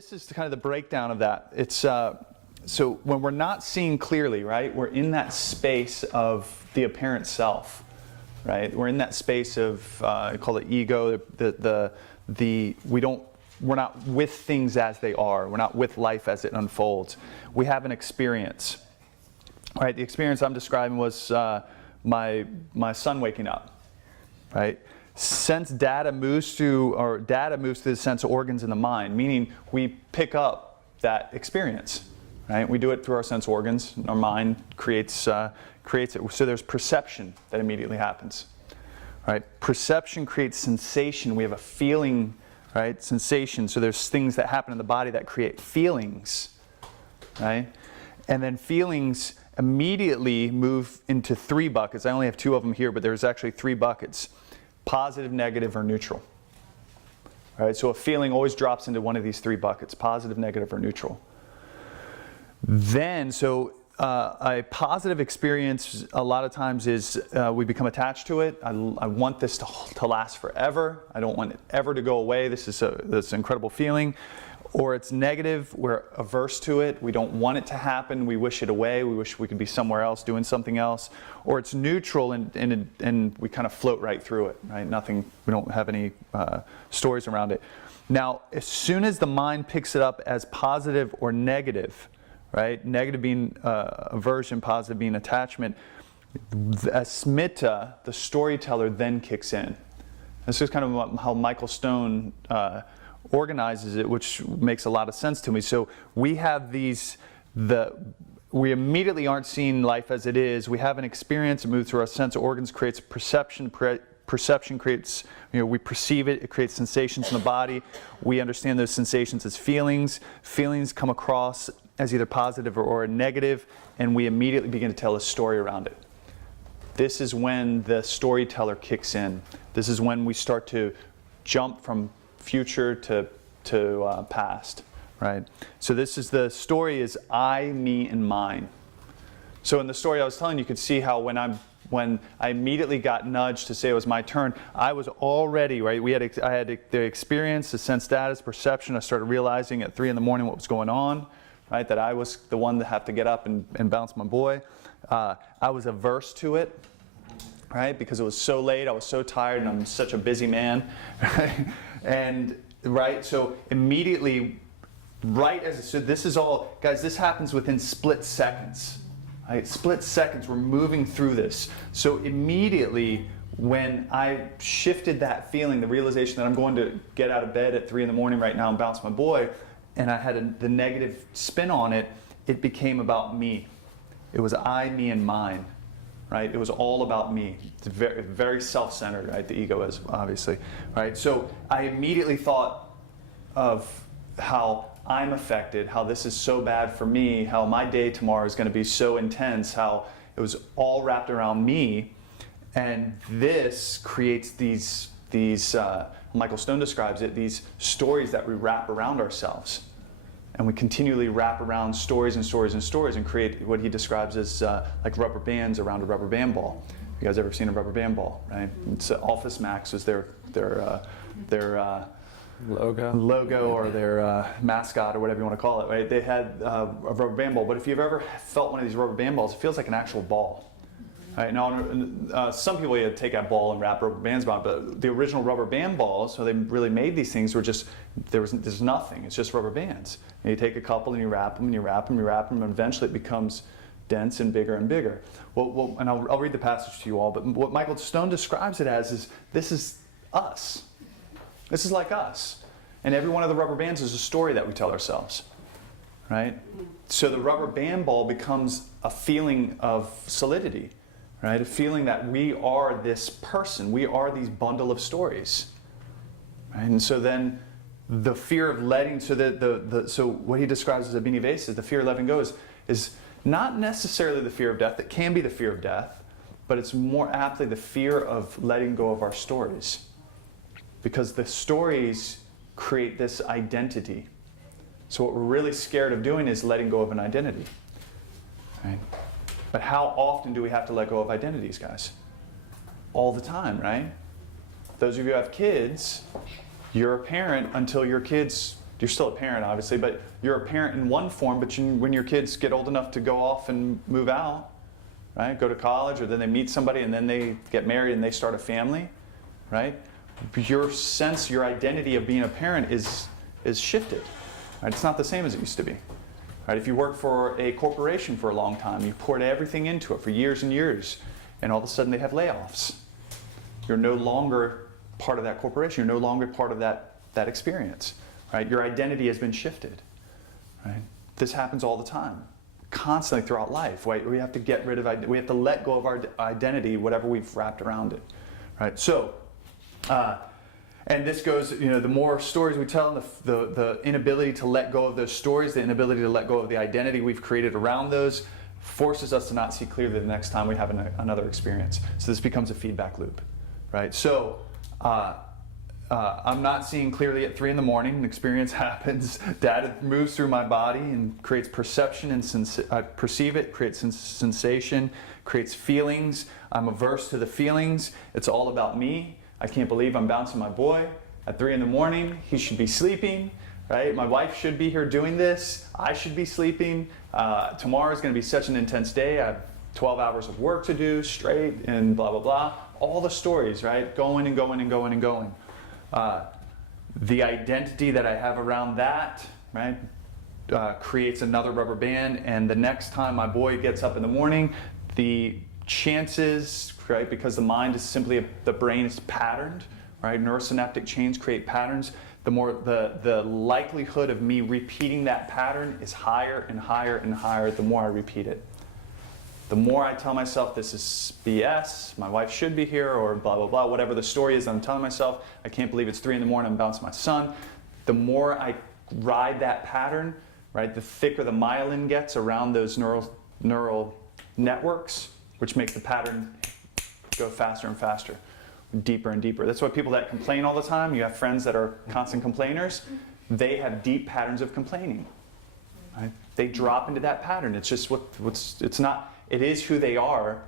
this is kind of the breakdown of that. It's so when we're not seeing clearly, right? We're in that space of the apparent self, right? We're in that space of I call it ego. We're not with things as they are. We're not with life as it unfolds. We have an experience, right? The experience I'm describing was my son waking up, right? Sense data moves through the sense organs in the mind, meaning we pick up that experience, right? We do it through our sense organs. Our mind creates it. So there's perception that immediately happens, right? Perception creates sensation. We have a feeling, right? Sensation. So there's things that happen in the body that create feelings, right? And then feelings immediately move into 3 buckets. I only have 2 of them here, but there's actually 3 buckets. Positive, negative, or neutral. All right, so a feeling always drops into one of these 3 buckets, positive, negative, or neutral. Then, a positive experience a lot of times is we become attached to it. I want this to last forever. I don't want it ever to go away. This is an incredible feeling. Or it's negative, we're averse to it, we don't want it to happen, we wish it away, we wish we could be somewhere else doing something else. Or it's neutral and we kind of float right through it, right? Nothing, we don't have any stories around it. Now, as soon as the mind picks it up as positive or negative, right? Negative being aversion, positive being attachment, asmita, the storyteller, then kicks in. This is kind of how Michael Stone organizes it, which makes a lot of sense to me. So we have we immediately aren't seeing life as it is. We have an experience, it moves through our sense organs, creates perception. Perception creates, we perceive it, it creates sensations in the body. We understand those sensations as feelings. Feelings come across as either positive or negative, and we immediately begin to tell a story around it. This is when the storyteller kicks in. This is when we start to jump from future to past, right? So this is the story is I, me, and mine. So in the story I was telling you, could see how when I immediately got nudged to say it was my turn, I was already, right? I had the experience, the sense status, perception. I started realizing at 3 in the morning what was going on, right? That I was the one that had to get up and bounce my boy. I was averse to it, right? Because it was so late, I was so tired, and I'm such a busy man, right? And, right, so immediately, so this is all, guys, this happens within split seconds, right? Split seconds, we're moving through this. So immediately, when I shifted that feeling, the realization that I'm going to get out of bed at 3 in the morning right now and bounce my boy, and I had the negative spin on it, it became about me. It was I, me, and mine. Right? It was all about me. It's very, very self-centered, right? The ego is, obviously, right? So I immediately thought of how I'm affected, how this is so bad for me, how my day tomorrow is going to be so intense, how it was all wrapped around me, and this creates these Michael Stone describes it, these stories that we wrap around ourselves. And we continually wrap around stories and stories and stories and create what he describes as like rubber bands around a rubber band ball. You guys ever seen a rubber band ball, right? It's Office Max was their logo or their mascot or whatever you want to call it, right? They had a rubber band ball, but if you've ever felt one of these rubber band balls, it feels like an actual ball. Right? Now, some people take that ball and wrap rubber bands around it, but the original rubber band balls, so they really made these things, were just, there's nothing, it's just rubber bands. And you take a couple and you wrap them and you wrap them and you wrap them, and eventually it becomes dense and bigger and bigger. Well, and I'll read the passage to you all, but what Michael Stone describes it as is, this is us. This is like us. And every one of the rubber bands is a story that we tell ourselves, right? So the rubber band ball becomes a feeling of solidity, right? A feeling that we are this person. We are these bundle of stories, right? And so then the fear of letting, so what he describes as a binivesa, the fear of letting go is not necessarily the fear of death. It can be the fear of death, but it's more aptly the fear of letting go of our stories. Because the stories create this identity. So what we're really scared of doing is letting go of an identity, right? But how often do we have to let go of identities, guys? All the time, right? Those of you who have kids, you're a parent until your kids you're still a parent, obviously, but you're a parent in one form, but when your kids get old enough to go off and move out, right, go to college, or then they meet somebody and then they get married and they start a family, right, your sense, your identity of being a parent is shifted. Right? It's not the same as it used to be. Right? If you work for a corporation for a long time, you poured everything into it for years and years, and all of a sudden they have layoffs. You're no longer part of that corporation. You're no longer part of that experience. Right? Your identity has been shifted. Right? This happens all the time, constantly throughout life. Right? We have to get rid of, we have to let go of our identity, whatever we've wrapped around it. Right? So, and this goes, the more stories we tell, the inability to let go of those stories, the inability to let go of the identity we've created around those, forces us to not see clearly the next time we have another experience. So this becomes a feedback loop, right? So I'm not seeing clearly at 3 in the morning. An experience happens. Data moves through my body and creates perception, and I perceive it, creates sensation, creates feelings. I'm averse to the feelings. It's all about me. I can't believe I'm bouncing my boy at 3 in the morning. He should be sleeping, right? My wife should be here doing this. I should be sleeping. Tomorrow is going to be such an intense day. I have 12 hours of work to do straight and blah, blah, blah. All the stories, right? Going and going and going and going. The identity that I have around that, right, creates another rubber band. And the next time my boy gets up in the morning, the chances, right, because the mind is simply, the brain is patterned, right? Neurosynaptic chains create patterns. The more, the likelihood of me repeating that pattern is higher and higher and higher the more I repeat it. The more I tell myself this is BS, my wife should be here, or blah, blah, blah, whatever the story is I'm telling myself, I can't believe it's 3 in the morning, I'm bouncing my son. The more I ride that pattern, right, the thicker the myelin gets around those neural networks, which make the pattern go faster and faster, deeper and deeper. That's why people that complain all the time, you have friends that are constant complainers, they have deep patterns of complaining. Right? They drop into that pattern. It's just it is who they are,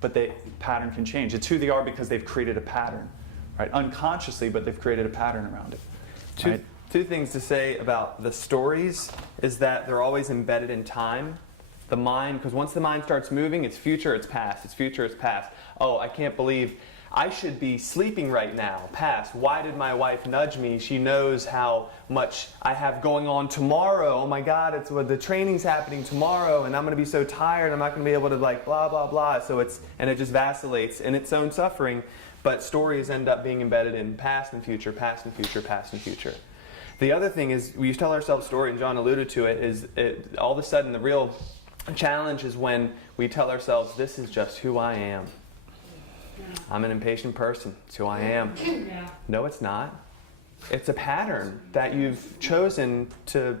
but the pattern can change. It's who they are because they've created a pattern, right? Unconsciously, but they've created a pattern around it. Right? Two things to say about the stories is that they're always embedded in time. The mind, because once the mind starts moving, it's future, it's past, it's future, it's past. Oh, I can't believe I should be sleeping right now. Past. Why did my wife nudge me? She knows how much I have going on tomorrow. Oh my God, it's the training's happening tomorrow, and I'm going to be so tired. I'm not going to be able to blah blah blah. So it just vacillates in its own suffering. But stories end up being embedded in past and future, past and future, past and future. The other thing is we tell ourselves story, and John alluded to it. All of a sudden the real challenge is when we tell ourselves, this is just who I am. I'm an impatient person. It's who I am. Yeah. No, it's not. It's a pattern that you've chosen to,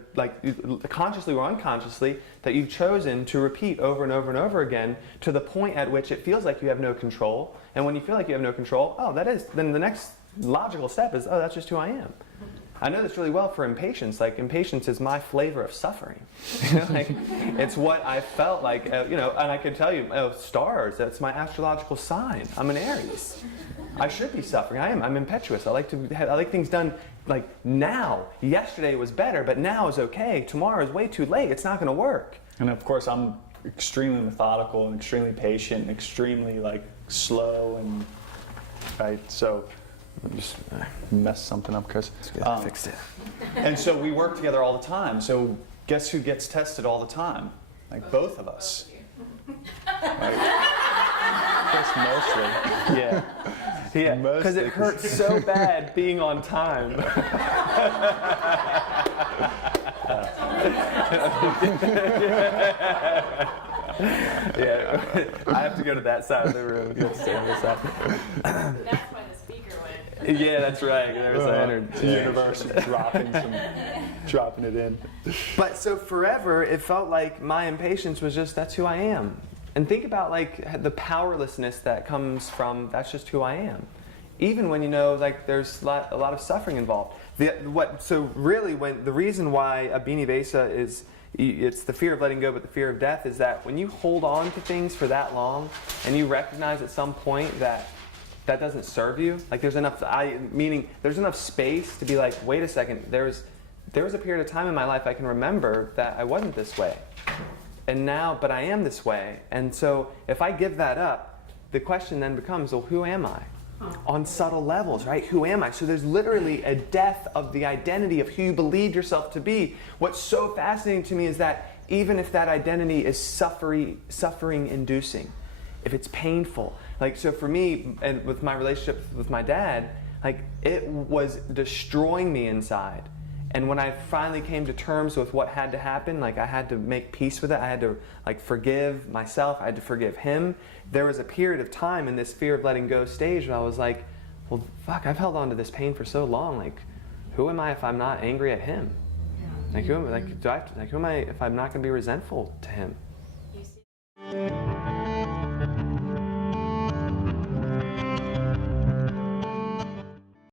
consciously or unconsciously, that you've chosen to repeat over and over and over again to the point at which it feels like you have no control. And when you feel like you have no control, then the next logical step is, that's just who I am. I know this really well for impatience. Impatience is my flavor of suffering. It's what I felt like, and I can tell you, stars, that's my astrological sign. I'm an Aries. I should be suffering. I am. I'm impetuous. I like things done now. Yesterday was better, but now is okay. Tomorrow is way too late. It's not going to work. And of course, I'm extremely methodical and extremely patient and extremely slow and, right, so. Just messed something up, Chris. Fixed it. And so we work together all the time. So guess who gets tested all the time? Both of us. Right? Chris mostly. Yeah. Yeah. Because it hurts so bad being on time. Yeah. I have to go to that side of the room. You have to stay on this side. That's why the speaker went. Yeah, that's right. There was energy. Universe dropping it in. But so forever, it felt like my impatience was just, that's who I am. And think about the powerlessness that comes from, that's just who I am. Even when there's a lot of suffering involved. The reason why a Bini Vesa is, it's the fear of letting go, but the fear of death, is that when you hold on to things for that long and you recognize at some point that doesn't serve you, there's enough space to be wait a second, there was a period of time in my life I can remember that I wasn't this way. And now, but I am this way. And so if I give that up, the question then becomes, well, who am I? On subtle levels, right? Who am I? So there's literally a death of the identity of who you believed yourself to be. What's so fascinating to me is that even if that identity is suffering inducing, if it's painful, like, so for me, and with my relationship with my dad, like, it was destroying me inside. And when I finally came to terms with what had to happen, like, I had to make peace with it. I had to, like, forgive myself. I had to forgive him. There was a period of time in this fear of letting go stage where I was like, well, fuck, I've held on to this pain for so long. Like, who am I if I'm not angry at him? Like, who am I if I'm not going to be resentful to him?